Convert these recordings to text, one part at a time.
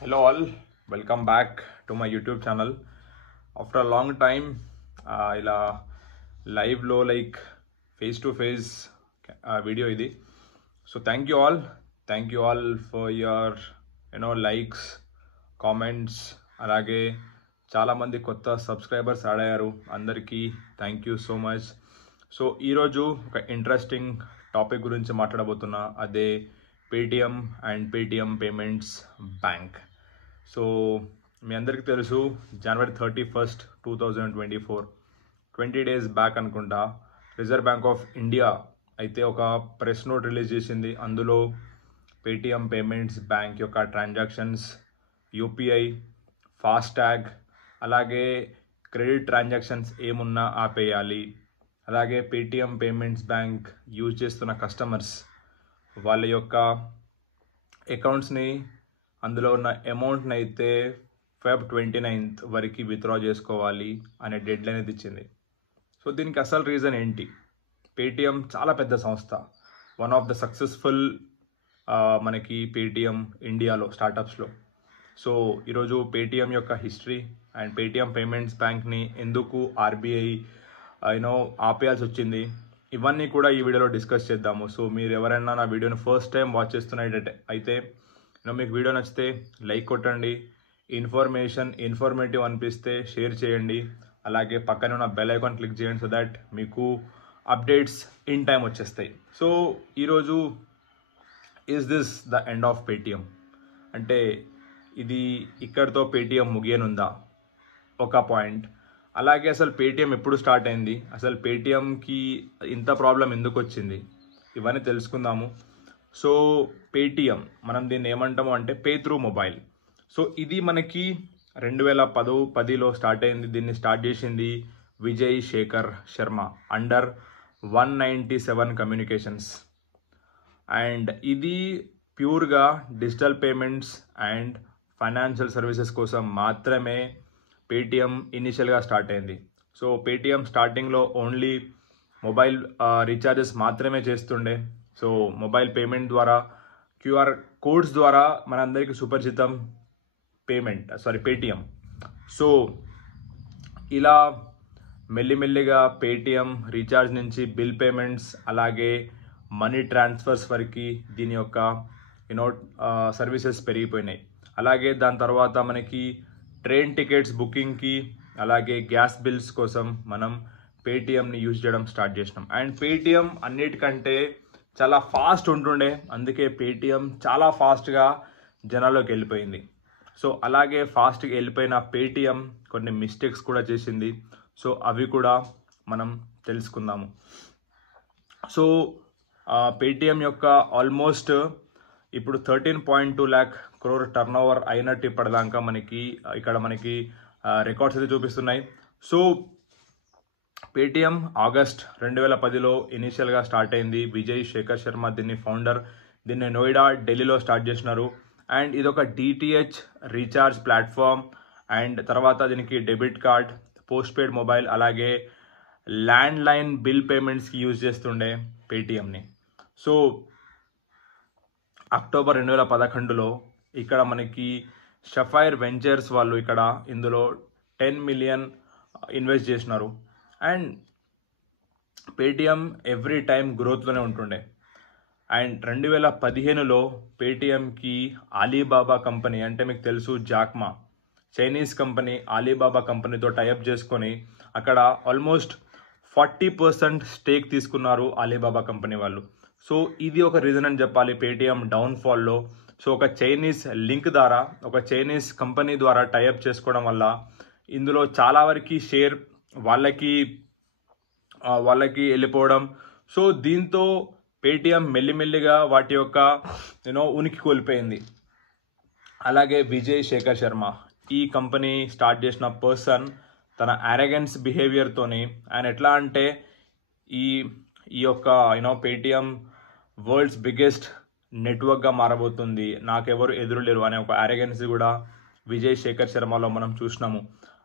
Hello all, welcome back to my YouTube channel. After a long time, ఇలా లైవ్లో like face to face video ఇది. So thank you all for your likes, comments, అలాగే చాలామంది కొత్త subscribers add అయ్యారు. అందరికీ thank you so much. So ఈరోజు ఒక ఇంట్రెస్టింగ్ టాపిక్ గురించి మాట్లాడబోతున్నా, అదే Paytm and Paytm payments bank. So మీ అందరికీ తెలుసు, జనవరి 31, 2024 20 days బ్యాక్ అనుకుంటా, రిజర్వ్ బ్యాంక్ ఆఫ్ ఇండియా అయితే ఒక ప్రెస్ నోట్ రిలీజ్ చేసింది. అందులో పేటిఎం పేమెంట్స్ బ్యాంక్ యొక్క ట్రాన్సాక్షన్స్, యూపీఐ, ఫాస్టాగ్, అలాగే క్రెడిట్ ట్రాన్సాక్షన్స్ ఏమున్నా ఆపేయాలి. అలాగే పేటిఎం పేమెంట్స్ బ్యాంక్ యూజ్ చేస్తున్న కస్టమర్స్ వాళ్ళ యొక్క అకౌంట్స్ని, అందులో ఉన్న అమౌంట్ని అయితే Feb 29 వరకు విత్డ్రా చేసుకోవాలి అనే డెడ్ లైన్ అయితే ఇచ్చింది. సో దీనికి అసలు రీజన్ ఏంటి? పేటిఎం చాలా పెద్ద సంస్థ, వన్ ఆఫ్ ద సక్సెస్ఫుల్ మనకి పేటిఎం ఇండియాలో స్టార్టప్స్లో. సో ఈరోజు పేటిఎం యొక్క హిస్టరీ అండ్ పేటిఎం పేమెంట్స్ బ్యాంక్ని ఎందుకు ఆర్బీఐ ఆపేయాల్సి వచ్చింది, ఇవన్నీ కూడా ఈ వీడియోలో డిస్కస్ చేద్దాము. సో మీరు ఎవరైనా నా వీడియోని ఫస్ట్ టైం వాచ్ చేస్తున్నట్టు అయితే మీకు వీడియో నచ్చితే లైక్ కొట్టండి, ఇన్ఫర్మేటివ్ అనిపిస్తే షేర్ చేయండి, అలాగే పక్కన ఉన్న బెల్ ఐకాన్ క్లిక్ చేయండి, సో దట్ మీకు అప్డేట్స్ ఇన్ టైం వచ్చేస్తాయి. సో ఈరోజు is this the end of Paytm? అంటే ఇది ఇక్కడితో పేటిఎం ముగియనుందా? ఒక పాయింట్. అలాగే అసలు పేటిఎం ఎప్పుడు స్టార్ట్ అయింది, అసలు పేటిఎంకి ఇంత ప్రాబ్లం ఎందుకు వచ్చింది, ఇవన్నీ తెలుసుకుందాము. సో పేటిఎం మనం దీన్ని ఏమంటాము అంటే పే త్రూ మొబైల్. సో ఇది మనకి 2010లో స్టార్ట్ అయింది. దీన్ని స్టార్ట్ చేసింది Vijay Shekhar Sharma under 197 communications. And ఇది ప్యూర్గా digital payments and financial services కోసం మాత్రమే పేటిఎం ఇనిషియల్గా స్టార్ట్ అయింది. సో పేటిఎం స్టార్టింగ్లో ఓన్లీ మొబైల్ రీఛార్జెస్ మాత్రమే చేస్తుండే. సో మొబైల్ పేమెంట్ ద్వారా, క్యూఆర్ కోడ్స్ ద్వారా మనందరికీ సుపరిచితం పేటిఎం. సో ఇలా మెల్లిమెల్లిగా పేటిఎం రీఛార్జ్ నుంచి బిల్ పేమెంట్స్, అలాగే మనీ ట్రాన్స్ఫర్స్ వరకు దీని యొక్క సర్వీసెస్ పెరిగిపోయినాయి. అలాగే దాని తర్వాత మనకి ట్రైన్ టికెట్స్ బుకింగ్కి, అలాగే గ్యాస్ బిల్స్ కోసం మనం పేటిఎంని యూజ్ చేయడం స్టార్ట్ చేసినాం. అండ్ పేటిఎం అన్నిటికంటే చాలా ఫాస్ట్ ఉంటుండే, అందుకే పేటిఎం చాలా ఫాస్ట్గా జనాల్లోకి వెళ్ళిపోయింది. సో అలాగే ఫాస్ట్గా వెళ్ళిపోయిన పేటిఎం కొన్ని మిస్టేక్స్ కూడా చేసింది. సో అవి కూడా మనం తెలుసుకుందాము. సో పేటిఎం యొక్క ఆల్మోస్ట్ ఇప్పుడు 13.2 lakh crore టర్న్ ఓవర్ అయినట్టు ఇప్పటిదాకా మనకి రికార్డ్స్ అయితే చూపిస్తున్నాయి. సో పేటిఎం ఆగస్ట్ 2010లో ఇనీషియల్గా స్టార్ట్ అయింది. విజయ్ శేఖర్ శర్మ దీన్ని ఫౌండర్. దీన్ని నోయిడా, ఢిల్లీలో స్టార్ట్ చేసినారు. అండ్ ఇదొక డిటిహెచ్ రీఛార్జ్ ప్లాట్ఫామ్. అండ్ తర్వాత దీనికి debit card, post paid mobile, అలాగే ల్యాండ్ లైన్ బిల్ పేమెంట్స్కి యూజ్ చేస్తుండే పేటిఎంని. సో అక్టోబర్ 2011లో ఇక్కడ మనకి షఫైర్ వెంచర్స్ వాళ్ళు ఇందులో 10 million ఇన్వెస్ట్ చేసినారు. అండ్ పేటిఎం ఎవ్రీ టైం గ్రోత్లోనే ఉంటుండే. అండ్ 2015లో పేటిఎంకి అలీబాబా కంపెనీ, అంటే మీకు తెలుసు జాక్మా, చైనీస్ కంపెనీ అలీబాబా కంపెనీతో టైఅప్ చేసుకొని అక్కడ ఆల్మోస్ట్ 40% స్టేక్ తీసుకున్నారు అలీబాబా కంపెనీ వాళ్ళు. సో ఇది ఒక రీజన్ అని చెప్పాలి పేటిఎం డౌన్ఫాల్లో. సో ఒక చైనీస్ లింక్ ద్వారా, ఒక చైనీస్ కంపెనీ ద్వారా టైఅప్ చేసుకోవడం వల్ల ఇందులో చాలా వరకు షేర్ వాళ్ళకి వెళ్ళిపోవడం. సో దీంతో పేటిఎం మెల్లిమెల్లిగా వాటి యొక్క ఉనికి కోల్పోయింది. అలాగే విజయ్ శేఖర్ శర్మ ఈ కంపెనీ స్టార్ట్ చేసిన పర్సన్ తన అరెగెన్స్ బిహేవియర్తోని ఆయన ఎట్లా అంటే ఈ యొక్క పేటిఎం వరల్డ్స్ బిగ్గెస్ట్ నెట్వర్క్గా మారబోతుంది, నాకెవరు ఎదురులేరు అనే ఒక అరెగెన్స్ కూడా విజయ్ శేఖర్ శర్మలో మనం చూసినాము.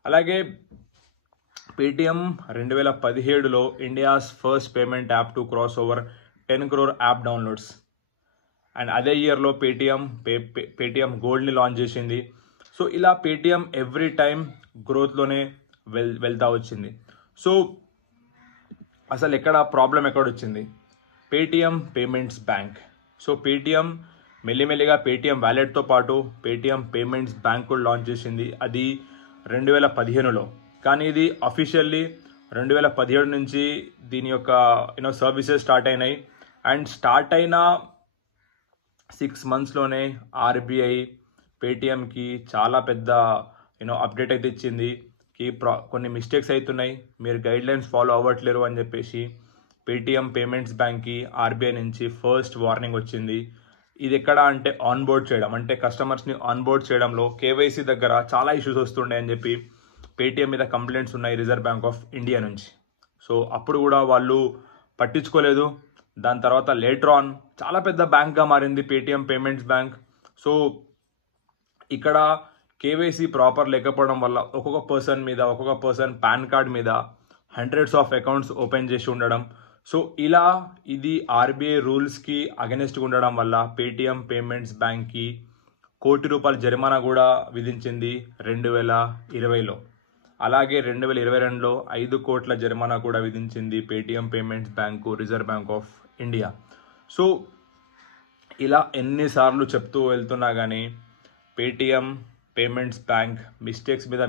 అలాగే పేటిఎం 2017లో India's first payment app to cross over 10 crore app downloads. And అదే ఇయర్లో పేటిఎం గోల్డ్ని లాంచ్ చేసింది. సో ఇలా పేటిఎం ఎవ్రీ టైం గ్రోత్లోనే వెళ్తా వచ్చింది. సో అసలు ప్రాబ్లం ఎక్కడ వచ్చింది? Paytm payments bank. So Paytm మెల్లిమెల్లిగా పేటిఎం వ్యాలెట్తో పాటు పేటిఎం పేమెంట్స్ బ్యాంక్ కూడా లాంచ్ చేసింది. అది 2015లో. కానీ ఇది అఫీషియల్లీ 2017 నుంచి దీని యొక్క సర్వీసెస్ స్టార్ట్ అయినాయి. అండ్ స్టార్ట్ అయిన 6 monthsలోనే ఆర్బీఐ పేటిఎంకి చాలా పెద్ద అప్డేట్ అయితే ఇచ్చింది. కొన్ని మిస్టేక్స్ అవుతున్నాయి, మీరు గైడ్లైన్స్ ఫాలో అవ్వట్లేరు అని చెప్పేసి పేటిఎం పేమెంట్స్ బ్యాంక్కి ఆర్బీఐ నుంచి ఫస్ట్ వార్నింగ్ వచ్చింది. ఇది ఎక్కడ అంటే ఆన్బోర్డ్ చేయడం, అంటే కస్టమర్స్ని ఆన్బోర్డ్ చేయడంలో కేవైసీ దగ్గర చాలా ఇష్యూస్ వస్తుండే అని చెప్పి పేటిఎం మీద కంప్లైంట్స్ ఉన్నాయి రిజర్వ్ బ్యాంక్ ఆఫ్ ఇండియా నుంచి. సో అప్పుడు కూడా వాళ్ళు పట్టించుకోలేదు. దాని తర్వాత లేటర్ ఆన్ చాలా పెద్ద బ్యాంక్గా మారింది పేటిఎం పేమెంట్స్ బ్యాంక్. సో ఇక్కడ కేవైసీ ప్రాపర్ లేకపోవడం వల్ల ఒక్కొక్క పర్సన్ పాన్ కార్డ్ మీద హండ్రెడ్స్ ఆఫ్ అకౌంట్స్ ఓపెన్ చేసి ఉండడం. సో ఇలా ఇది ఆర్బీఐ రూల్స్కి అగెనిస్ట్గా ఉండడం వల్ల పేటిఎం పేమెంట్స్ బ్యాంక్కి ₹1 కోటి జరిమానా కూడా విధించింది 2020లో. అలాగే 2022లో 5 కోట్ల జరిమానా కూడా విధించింది Paytm payments bank reserve bank of India. So ఇలా ఎన్నిసార్లు చెప్తూ వెళ్తున్నా కానీ పేటిఎం పేమెంట్స్ బ్యాంక్ మిస్టేక్స్ మీద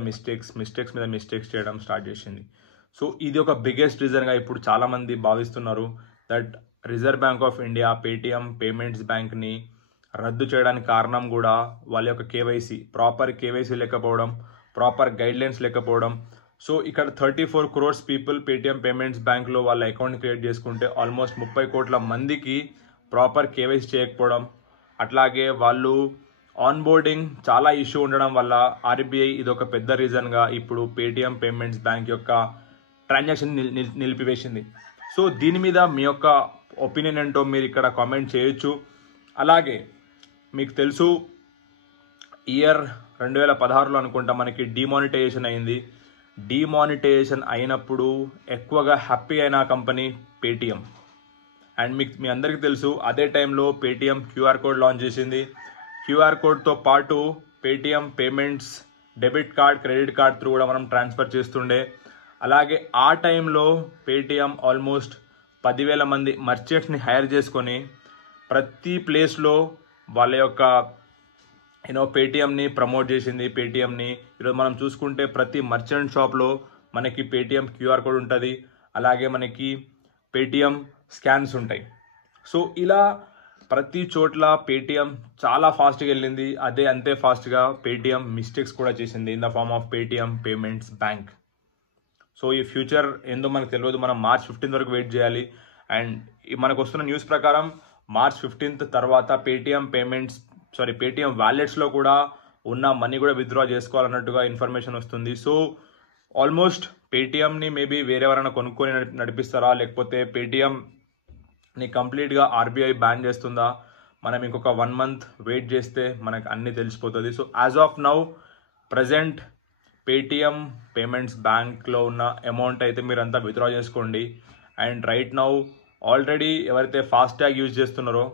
మిస్టేక్స్ చేయడం స్టార్ట్ చేసింది. సో ఇది ఒక బిగ్గెస్ట్ రీజన్గా ఇప్పుడు చాలామంది భావిస్తున్నారు that reserve bank of India Paytm payments బ్యాంక్ని రద్దు చేయడానికి కారణం కూడా వాళ్ళ యొక్క ప్రాపర్ కేవైసీ లేకపోవడం, ప్రాపర్ గైడ్లైన్స్ లేకపోవడం. సో ఇక్కడ 34 crores పీపుల్ పేటిఎం పేమెంట్స్ బ్యాంక్లో వాళ్ళ అకౌంట్ క్రియేట్ చేసుకుంటే ఆల్మోస్ట్ 30 కోట్ల మందికి ప్రాపర్ కేవైసీ చేయకపోవడం, అట్లాగే వాళ్ళు ఆన్బోర్డింగ్ చాలా ఇష్యూ ఉండడం వల్ల ఆర్బీఐ ఇది ఒక పెద్ద రీజన్గా ఇప్పుడు పేటిఎం పేమెంట్స్ బ్యాంక్ యొక్క ట్రాన్సాక్షన్ నిలిపివేసింది. సో దీని మీద మీ యొక్క ఒపీనియన్ ఏంటో మీరు ఇక్కడ కామెంట్ చేయొచ్చు. అలాగే మీకు తెలుసు ఇయర్ 2016లో అనుకుంటా మనకి డిమానిటైజేషన్ అయింది. డిమానిటైజేషన్ అయినప్పుడు ఎక్కువగా హ్యాపీ అయిన కంపెనీ పేటిఎం. అండ్ మీ అందరికీ తెలుసు అదే టైంలో పేటిఎం క్యూఆర్ కోడ్ లాంచ్ చేసింది. క్యూఆర్ కోడ్తో పాటు Paytm payments debit card, credit card through కూడా మనం ట్రాన్స్ఫర్ చేస్తుండే. అలాగే ఆ టైంలో పేటిఎం ఆల్మోస్ట్ 10,000 మంది మర్చెంట్స్ని హైర్ చేసుకొని ప్రతి ప్లేస్లో వాళ్ళ యొక్క పేటిఎంని ప్రమోట్ చేసింది. పేటిఎంని ఈరోజు మనం చూసుకుంటే ప్రతి మర్చెంట్ షాప్లో మనకి పేటిఎం క్యూఆర్ కోడ్ ఉంటుంది, అలాగే మనకి పేటిఎం స్కాన్స్ ఉంటాయి. సో ఇలా ప్రతి చోట్ల పేటిఎం చాలా ఫాస్ట్గా వెళ్ళింది. అంతే ఫాస్ట్గా పేటిఎం మిస్టేక్స్ కూడా చేసింది in the form of Paytm payments bank. So ఈ ఫ్యూచర్ ఏందో మనకు తెలియదు, మనం March 15 వరకు వెయిట్ చేయాలి. అండ్ మనకు వస్తున్న న్యూస్ ప్రకారం March 15 తర్వాత పేటిఎం వ్యాలెట్స్లో కూడా ఉన్న మనీ కూడా విత్డ్రా చేసుకోవాలన్నట్టుగా ఇన్ఫర్మేషన్ వస్తుంది. సో ఆల్మోస్ట్ పేటిఎంని మేబీ వేరెవరైనా కొనుక్కొని నడిపిస్తారా, లేకపోతే పేటిఎంని కంప్లీట్గా ఆర్బీఐ బ్యాన్ చేస్తుందా, మనం ఇంకొక 1 month వెయిట్ చేస్తే మనకు అన్నీ తెలిసిపోతుంది. So as of now present Paytm payments బ్యాంక్లో ఉన్న అమౌంట్ అయితే మీరంతా విత్డ్రా చేసుకోండి. అండ్ రైట్ నౌ ఆల్రెడీ ఎవరైతే ఫాస్టాగ్ యూజ్ చేస్తున్నారో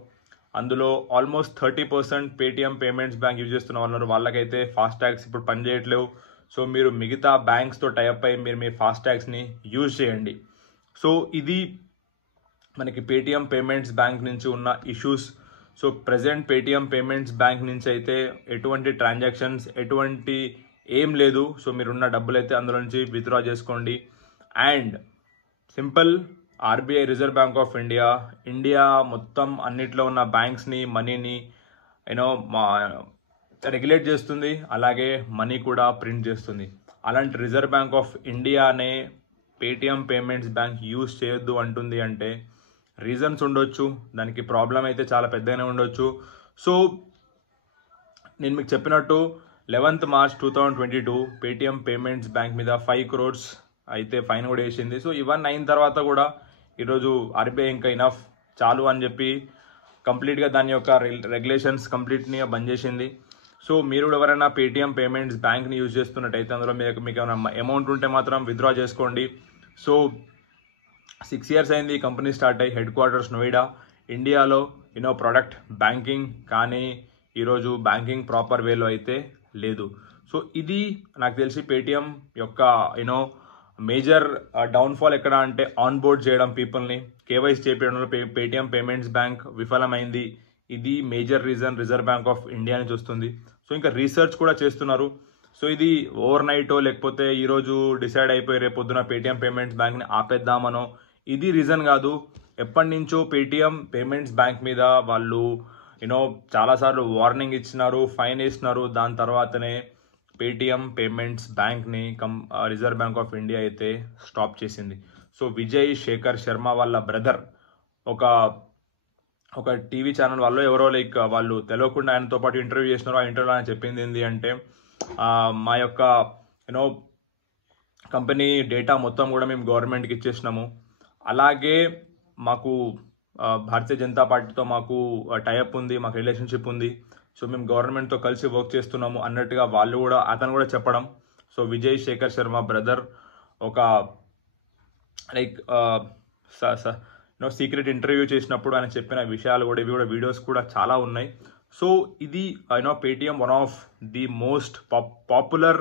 అందులో almost 30% Paytm payments bank use చేస్తున్న వాళ్ళు వాళ్ళకైతే ఫాస్టాగ్స్ ఇప్పుడు పనిచేయట్లేవు. సో మీరు మిగతా బ్యాంక్స్తో టైప్ అయ్యి మీరు మీ ఫాస్టాగ్స్ని యూజ్ చేయండి. సో ఇది మనకి పేటిఎం పేమెంట్స్ బ్యాంక్ నుంచి ఉన్న issues. So present Paytm payments bank నుంచి అయితే ఎటువంటి ట్రాన్సాక్షన్స్ ఏం లేదు. సో మీరున్న డబ్బులు అయితే అందులో నుంచి విత్డ్రా చేసుకోండి. And simple, RBI reserve bank of India మొత్తం అన్నిట్లో ఉన్న బ్యాంక్స్ని మనీని రెగ్యులేట్ చేస్తుంది, అలాగే మనీ కూడా ప్రింట్ చేస్తుంది. అలాంటి రిజర్వ్ బ్యాంక్ ఆఫ్ ఇండియానే పేటిఎం పేమెంట్స్ బ్యాంక్ యూజ్ చేయొద్దు అంటుంది అంటే రీజన్స్ ఉండొచ్చు, దానికి ప్రాబ్లం అయితే చాలా పెద్దగానే ఉండొచ్చు. సో నేను మీకు చెప్పినట్టు 11th March 2022 Paytm payments bank మీద 5 crores అయితే ఫైన్ కూడా వేసింది. సో ఇవన్నీ అయిన తర్వాత కూడా ఈరోజు ఆర్బీఐ ఇంకా ఇనఫ్ చాలు అని చెప్పి కంప్లీట్గా దాని యొక్క రెగ్యులేషన్స్ కంప్లీట్ని బంద్ చేసింది. సో మీరు ఎవరైనా పేటిఎం పేమెంట్స్ బ్యాంక్ని యూజ్ చేస్తున్నట్టయితే అందులో మీకు ఏమైనా అమౌంట్ ఉంటే మాత్రం విత్డ్రా చేసుకోండి. సో 6 years అయింది ఈ కంపెనీ స్టార్ట్ అయ్యి, హెడ్ క్వార్టర్స్ నోయిడా, ఇండియాలో ప్రోడక్ట్ బ్యాంకింగ్, కానీ ఈరోజు బ్యాంకింగ్ ప్రాపర్ వేలో అయితే లేదు. సో ఇది నాకు తెలిసి పేటిఎం యొక్క మేజర్ డౌన్ఫాల్ ఎక్కడ అంటే ఆన్ బోర్డ్ చేయడం పీపుల్ని, కేవైసీ చేపించడంలో పేటిఎం పేమెంట్స్ బ్యాంక్ విఫలమైంది. ఇది major reason reserve bank of ఇండియాని చూస్తుంది. సో ఇంకా రీసెర్చ్ కూడా చేస్తున్నారు. సో ఇది ఓవర్ నైటో లేకపోతే ఈరోజు డిసైడ్ అయిపోయి రేపొద్దున పేటిఎం పేమెంట్స్ బ్యాంక్ని ఆపేద్దామనో ఇది రీజన్ కాదు. ఎప్పటి నుంచో పేటిఎం పేమెంట్స్ బ్యాంక్ మీద వాళ్ళు చాలాసార్లు వార్నింగ్ ఇచ్చినారు, ఫైన్ వేసినారు. దాని తర్వాతనే పేటిఎం పేమెంట్స్ బ్యాంక్ని రిజర్వ్ బ్యాంక్ ఆఫ్ ఇండియా అయితే స్టాప్ చేసింది. సో విజయ్ శేఖర్ శర్మ వాళ్ళ బ్రదర్ ఒక టీవీ ఛానల్ వాళ్ళు ఎవరో వాళ్ళు తెలియకుండా ఆయనతో పాటు ఇంటర్వ్యూ చేసినారు. ఆ ఇంటర్వ్యూలో ఆయన చెప్పింది ఏంటి అంటే, మా యొక్క కంపెనీ డేటా మొత్తం కూడా మేము గవర్నమెంట్కి ఇచ్చేసినాము, అలాగే మాకు భారతీయ జనతా పార్టీతో మాకు టైఅప్ ఉంది, మాకు రిలేషన్షిప్ ఉంది, సో మేము గవర్నమెంట్తో కలిసి వర్క్ చేస్తున్నాము అన్నట్టుగా అతను కూడా చెప్పడం. సో విజయ్ శేఖర్ శర్మ బ్రదర్ ఒక సీక్రెట్ ఇంటర్వ్యూ చేసినప్పుడు ఆయన చెప్పిన విషయాలు కూడా ఇవి కూడా వీడియోస్ కూడా చాలా ఉన్నాయి. సో ఇది Paytm one of the most popular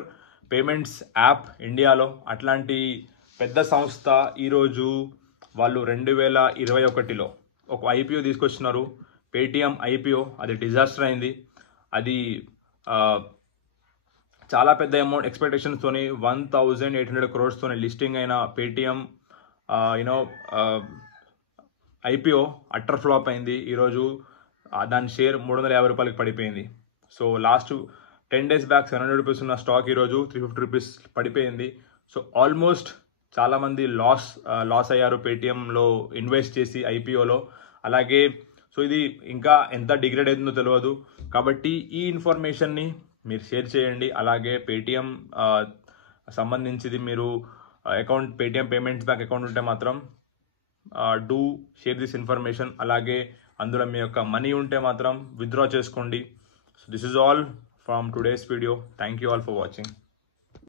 payments app ఇండియాలో. అట్లాంటి పెద్ద సంస్థ ఈరోజు వాళ్ళు 2021లో ఒక ఐపీఓ తీసుకొచ్చినారు, పేటిఎం ఐపీఓ. అది డిజాస్టర్ అయింది. అది చాలా పెద్ద అమౌంట్ ఎక్స్పెక్టేషన్స్తోని 1800 crores లిస్టింగ్ అయిన పేటిఎం ఐపీఓ అట్టర్ ఫ్లాప్ అయింది. ఈరోజు దాని షేర్ 350 రూపాయలకి పడిపోయింది. So last 10 days back 700 rupees ఉన్న స్టాక్ ఈరోజు 350 రూపీస్ పడిపోయింది. సో ఆల్మోస్ట్ చాలామంది లాస్ అయ్యారు పేటిఎంలో ఇన్వెస్ట్ చేసి ఐపీఓలో. అలాగే సో ఇది ఇంకా ఎంత డిగ్రేడ్ అవుతుందో తెలియదు. కాబట్టి ఈ ఇన్ఫర్మేషన్ని మీరు షేర్ చేయండి. అలాగే పేటిఎం సంబంధించింది మీరు పేటిఎం పేమెంట్స్ బ్యాంక్ అకౌంట్ ఉంటే మాత్రం డూ షేర్ దిస్ ఇన్ఫర్మేషన్. అలాగే అందులో మీ యొక్క మనీ ఉంటే మాత్రం విత్డ్రా చేసుకోండి. So this is all from today's video. Thank you all for watching.